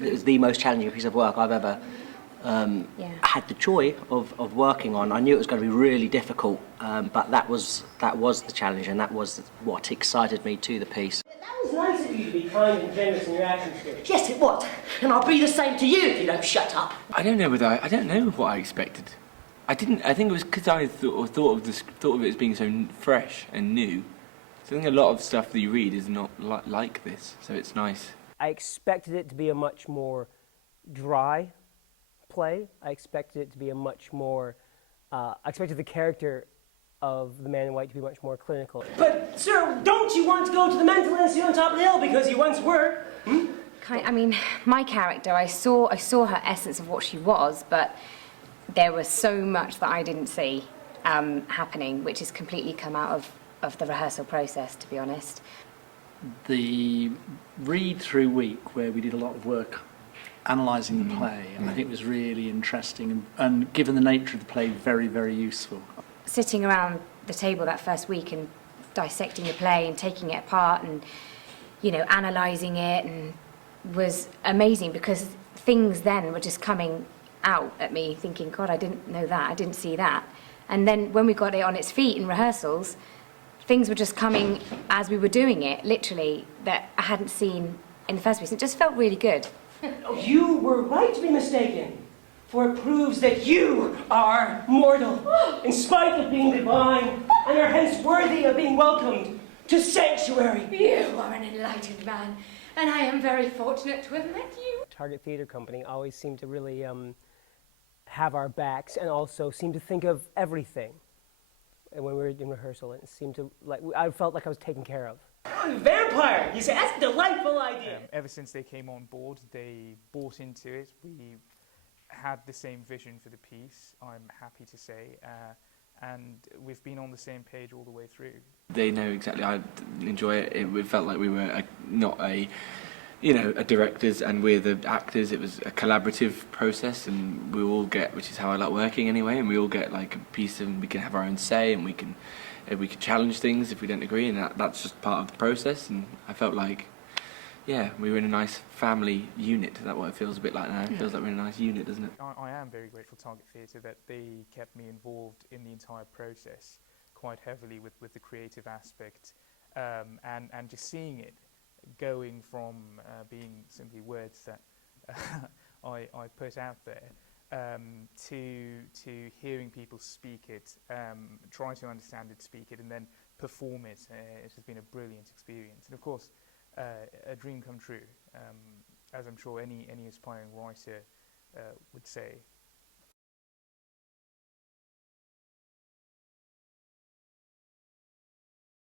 It was the most challenging piece of work I've ever had the joy of working on. I knew it was going to be really difficult, but that was the challenge, and that was what excited me to the piece. That was nice of you to be kind and generous in your actions, Stuart. Yes, it was. And I'll be the same to you if you don't shut up. I don't know what I expected. I think it was because I thought of it as being so fresh and new. So I think a lot of stuff that you read is not like this, so it's nice. I expected it to be a much more dry play. I expected it to be a much more... I expected the character of the man in white to be much more clinical. But, sir, don't you want to go to the mental institute on top of the hill because you once were? I mean, my character, I saw her essence of what she was, but there was so much that I didn't see happening, which has completely come out of the rehearsal process, to be honest. The read-through week where we did a lot of work analysing the play, I think was really interesting and given the nature of the play, very, very useful. Sitting around the table that first week and dissecting the play and taking it apart and, you know, analysing it and was amazing because things then were just coming out at me thinking, God, I didn't know that, I didn't see that. And then when we got it on its feet in rehearsals, things were just coming as we were doing it, literally, that I hadn't seen in the first place. It just felt really good. You were right to be mistaken, for it proves that you are mortal, in spite of being divine, and are hence worthy of being welcomed to Sanctuary. You are an enlightened man, and I am very fortunate to have met you. Target Theatre Company always seemed to really have our backs and also seemed to think of everything. And when we were in rehearsal, it seemed to, I felt like I was taken care of. Oh, vampire! You say, that's a delightful idea! Ever since they came on board, they bought into it. We had the same vision for the piece, I'm happy to say, and we've been on the same page all the way through. They know exactly. I enjoy it. It felt like we were not a directors and we're the actors. It was a collaborative process, and we all get, which is how I like working anyway, and we all get like a piece and we can have our own say, and we can challenge things if we don't agree, and that's just part of the process. And I felt like, yeah, we were in a nice family unit. Is that what it feels a bit like now? It feels like we're in a nice unit, doesn't it? I am very grateful to Target Theatre that they kept me involved in the entire process quite heavily with the creative aspect, and just seeing it going from being simply words that I put out there to hearing people speak it, try to understand it, speak it, and then perform it. It has been a brilliant experience, and of course a dream come true, as I'm sure any aspiring writer would say.